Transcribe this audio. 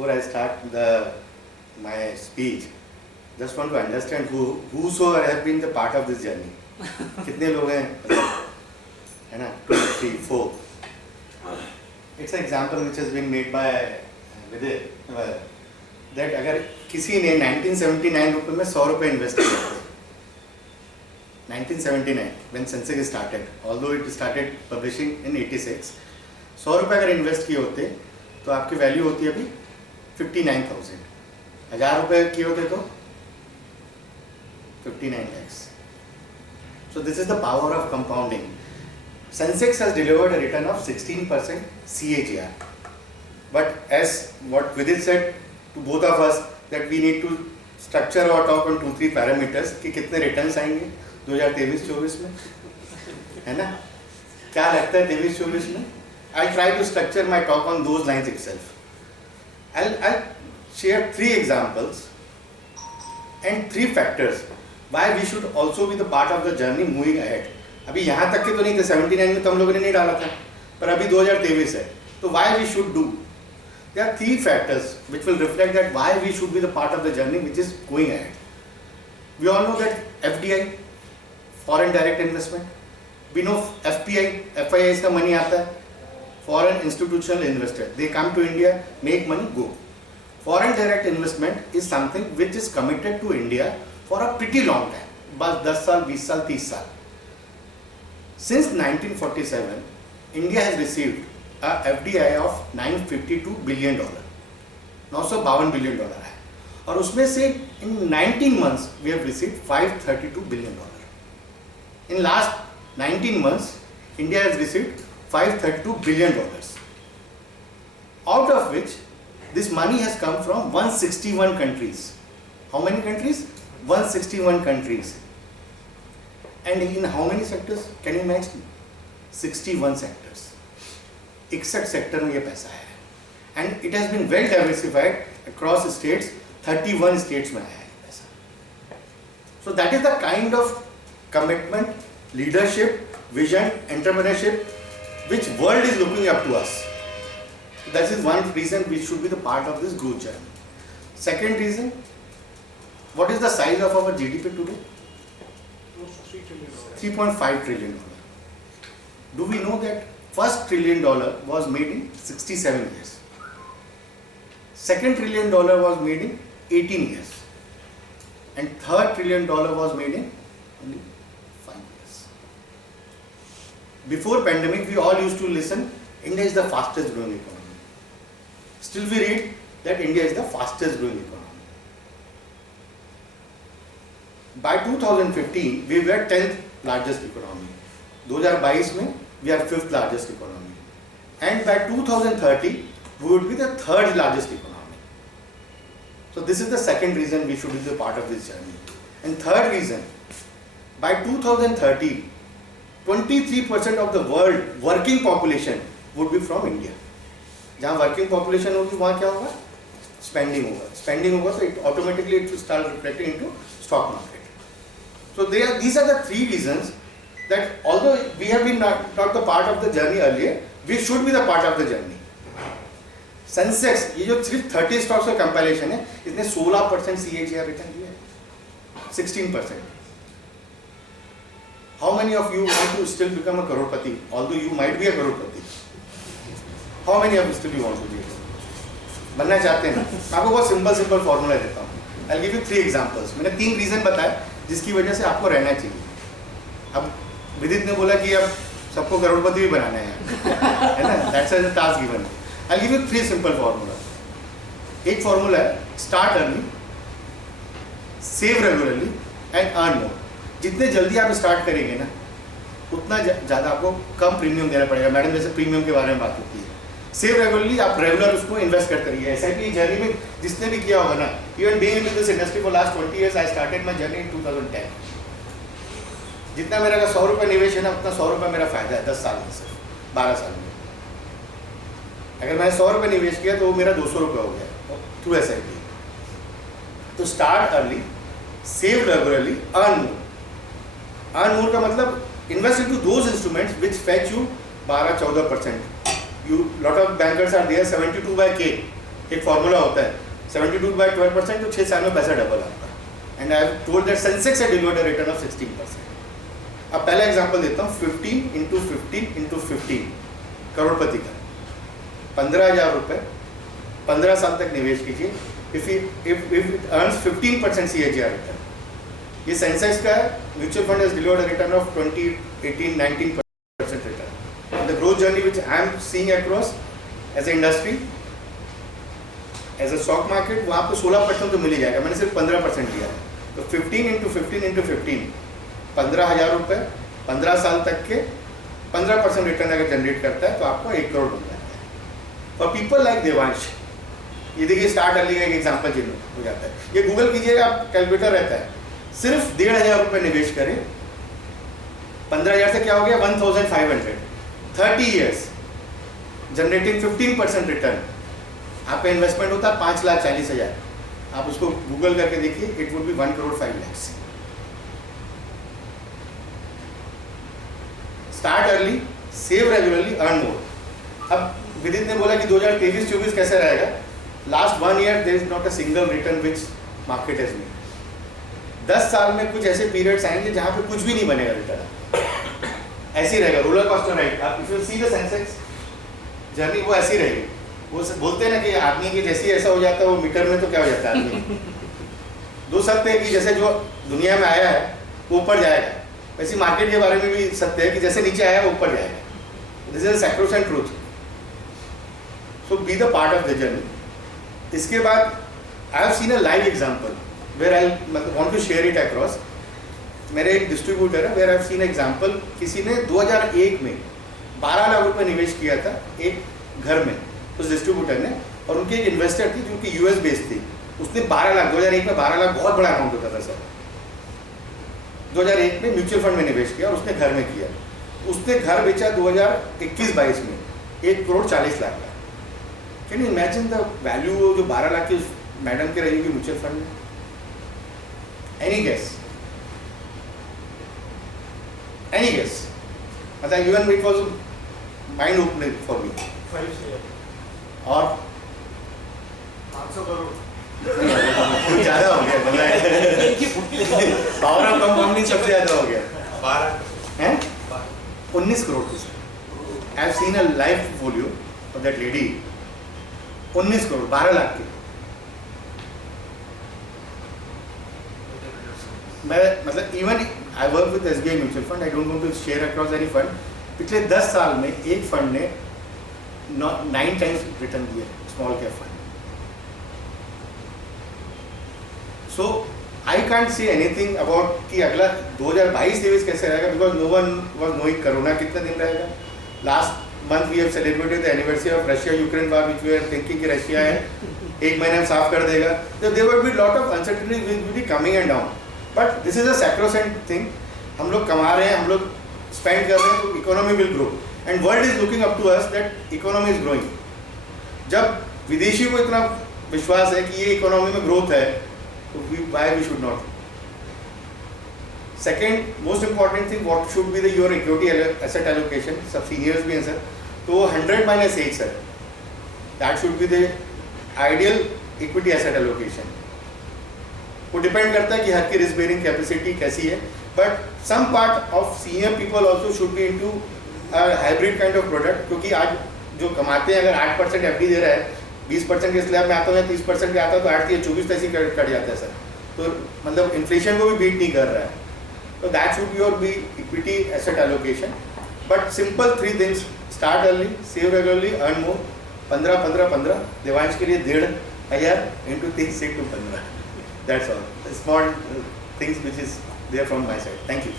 before I start my speech, just want to understand whosoever has been the part of this journey. कितने लोग हैं, है ना? 2, 3, 4. It's an example which has been made by Vidya that अगर किसी ने 1979 रुपए में 100 रुपए इन्वेस्ट किया, 1979 when Sensex started, although it started publishing in 86, 100 रुपए अगर इन्वेस्ट किए होते तो आपकी वैल्यू होती है अभी 59,000. 1000 रुपए किए होते तो 59 lakhs. So this is the power of compounding. Sensex has delivered a return of 16% CAGR. But as what Vidit said to both of us, that we need to structure our talk on 2-3 parameters कि कितने returns आएंगे 2023-24 में, है ना? क्या लगता है 23-24 में? I'll try to structure my talk on those lines itself. I'll share 3 examples and 3 factors why we should also be the part of the journey moving ahead. अभी यहाँ तक के तो नहीं थे, 79 में तो हम लोगों ने नहीं डाला था, पर अभी 2023 है, तो why we should do? There are 3 factors which will reflect that why we should be the part of the journey which is going ahead. We all know that FDI, foreign direct investment. We know FPI, FIIs का money आता है, foreign institutional investor. They come to India, make money, go. Foreign direct investment is something which is committed to India for a pretty long time, बस 10 साल, 20 साल, 30 साल. Since 1947, India has received a FDI of $952 billion. $952 billion है, और उसमें से in 19 months we have received $532 billion. In last 19 months, India has received $532 billion, out of which this money has come from 161 countries. How many countries? 161 countries. And in how many sectors? Can you imagine? 61 sectors. 61 sector में ये पैसा है. And it has been well diversified across states. 31 states में आया है पैसा. So that is the kind of commitment, leadership, vision, entrepreneurship which world is looking up to us. That is one reason we should be the part of this growth journey. Second reason, what is the size of our GDP today? $3.5 trillion. Do we know that first $1 trillion was made in 67 years? Second $1 trillion was made in 18 years. And third $1 trillion was made in only 5 years. Before pandemic, we all used to listen, India is the fastest growing economy. Still we read that India is the fastest growing economy. By 2015, we were 10th largest economy. 2022 में we are 5th largest economy. And by 2030, we would be the 3rd largest economy. So this is the second reason we should be the part of this journey. And third reason, by 2030, 23% of the world working population would be from India. जहाँ working population होगी वहाँ क्या होगा? Spending होगा. Spending होगा तो it automatically it will start reflecting into stock market. So these are the 3 reasons that although we have been not the part of the journey earlier, we should be the part of the journey. Sensex ये जो सिर्फ 30 stocks का compilation है, इसने 16% CAGR return दिया है, 16%. How many of you want to still become a crorepati? Although you might be a crorepati, how many of you still you want to be? बनना चाहते हैं ना? मैं आपको बहुत simple formula देता हूँ. I'll give you 3 examples. मैंने 3 reason बताया जिसकी वजह से आपको रहना चाहिए. अब विदित ने बोला कि अब सबको करोड़पति भी बनाना है ना? That's a task given. I'll give you 3 simple formula. एक formula है start early, save regularly and earn more. जितने जल्दी आप स्टार्ट करेंगे ना, उतना ज़्यादा आपको कम प्रीमियम देना पड़ेगा. मैडम जैसे प्रीमियम के बारे में बात होती है. सेव रेगुलरली, आप रेगुलर उसको इन्वेस्ट करते रहिए. SIP जर्नी में जिसने भी किया होगा ना, even being in this industry for last 20 years, I started my journey in 2010. जितना मेरा का 100 रुपये निवेश है ना, उतना 100 रुपये मेरा फायदा है 10 साल में, सिर्फ 12 साल में. अगर मैंने 100 रुपये निवेश किया तो वो मेरा 200 रुपये हो गया थ्रू SIP. तो start early, save regularly, earn मोर. अर्न मोर का मतलब invest into those instruments which fetch you 12-14%. You lot of bankers are there 72/K. एक फॉर्मूला होता है 72/12% तो 6 साल में पैसा डबल आता है. And I have told that Sensex had delivered a return of 16%. अब पहला एग्जांपल देता हूँ. 15 × 15 × 15 करोड़पति का 15,000 रुपये 15 साल तक निवेश कीजिए. If it earns 15% CAGR return. ये सेंसेक्स का mutual fund has delivered a return of 18-19% return. The growth journey which I am seeing across as a industry, as a stock market, वहाँ पे 16% तो मिल ही जाएगा. मैंने सिर्फ 15% दिया है. तो 15 × 15 × 15 15,000 रुपये 15 साल तक के 15% रिटर्न अगर जनरेट करता है तो आपको 1 करोड़ मिल जाता है. फॉर पीपल लाइक देवांश, ये देखिए स्टार्ट अर्ली का एक एग्जाम्पल जिन हो जाता है. ये गूगल कीजिएगा, आप कैलकुलेटर रहता है. सिर्फ 1,500 रुपये निवेश करें, 15,000 से क्या हो गया 1,500. 30 years जनरेटिंग 15% रिटर्न. आपका इन्वेस्टमेंट होता है 5,40,000. आप उसको गूगल करके देखिए, it would be 1 crore 5 lakhs. Start early, save regularly, earn more. अब विदित ने बोला कि 2023-24 कैसे रहेगा. Last 1 year there is not a single return which market has made. 10 साल में कुछ ऐसे पीरियड्स आएंगे जहां पे कुछ भी नहीं बनेगा रिटर्न. ऐसे ही रहेगा, रोलर कोस्टर राइड. आप if you see the Sensex journey, वो ऐसी रहेगी. वो बोलते हैं ना कि आदमी की जैसे ऐसा हो जाता है, वो मीटर में तो क्या हो जाता है आदमी. दो सत्य है कि जैसे जो दुनिया में आया है वो ऊपर जाएगा, वैसे मार्केट के बारे में भी सत्य है कि जैसे नीचे आया है वो ऊपर जाएगा. This is sacrosanct truth. So be the part of the journey. इसके बाद I have seen a live example where I want to share it across. मेरे एक डिस्ट्रीब्यूटर है, where I have seen example. किसी ने 2001 में 12 लाख रुपए निवेश किया था एक घर में, उस डिस्ट्रीब्यूटर ने. और उनकी एक इन्वेस्टर थी जो कि US बेस्ड थी. उसने 12 लाख 2001 में 12 लाख बहुत बड़ा अमाउंट होता था सर. 2001 में म्यूचुअल फंड में निवेश किया और उसने घर में किया. उसने घर बेचा 2021-22 में 1 करोड़ 40 लाख का. Can you imagine the value जो 12 लाख की उस मैडम के रहेगी म्यूचुअल फंड में. Any guess? Any guess? मतलब even it was mind opening for me. 5 share और 500 करोड़. कुछ ज़्यादा हो गया. पावर ऑफ कंपाउंडिंग सबसे ज़्यादा हो गया. 12 हैं 19 करोड़ की sir. I have seen a live portfolio of that lady. 19 crore 12 lakh की. मैं मतलब even I work with SBI mutual fund. I don't want to share across any fund. पिछले 10 साल में एक फंड ने 9 टाइम्स रिटर्न दिए small cap fund. So I can't say anything about कि अगला 2022-23 कैसे रहेगा, because no one was knowing corona कितने दिन रहेगा. Last month we have celebrated the anniversary of Russia Ukraine war, which we are thinking कि Russia है 1 महीने में साफ कर देगा. तो there would be lot of uncertainty will be coming and down. But this is a sacrosanct thing. हम लोग कमा रहे हैं, हम लोग स्पेंड कर रहे हैं, तो economy will grow. And world is looking up to us that economy is growing. जब विदेशी को इतना विश्वास है कि ये इकोनॉमी में ग्रोथ है, तो why we should not? Second most important thing, what should be the your equity asset allocation? सब seniors भी हैं सर. तो 100-8 sir, that should be the ideal equity asset allocation. वो डिपेंड करता है कि हर की रिस्क बेयरिंग कैपेसिटी कैसी है. But some part of senior people also should be into hybrid kind of product. क्योंकि आज जो कमाते हैं, अगर 8% FD दे रहा है, 20% के स्लैब में आता है, 30% पे आता है, तो 8 या 24 ऐसे कट जाता है सर. तो मतलब इन्फ्लेशन को भी बीट नहीं कर रहा है. तो that should your be equity asset allocation. But simple 3 things: start early, save regularly, earn more. 15-15-15. Devansh के लिए 1,500 into 3 6 to 15. That's all. Small things which is there from my side. Thank you.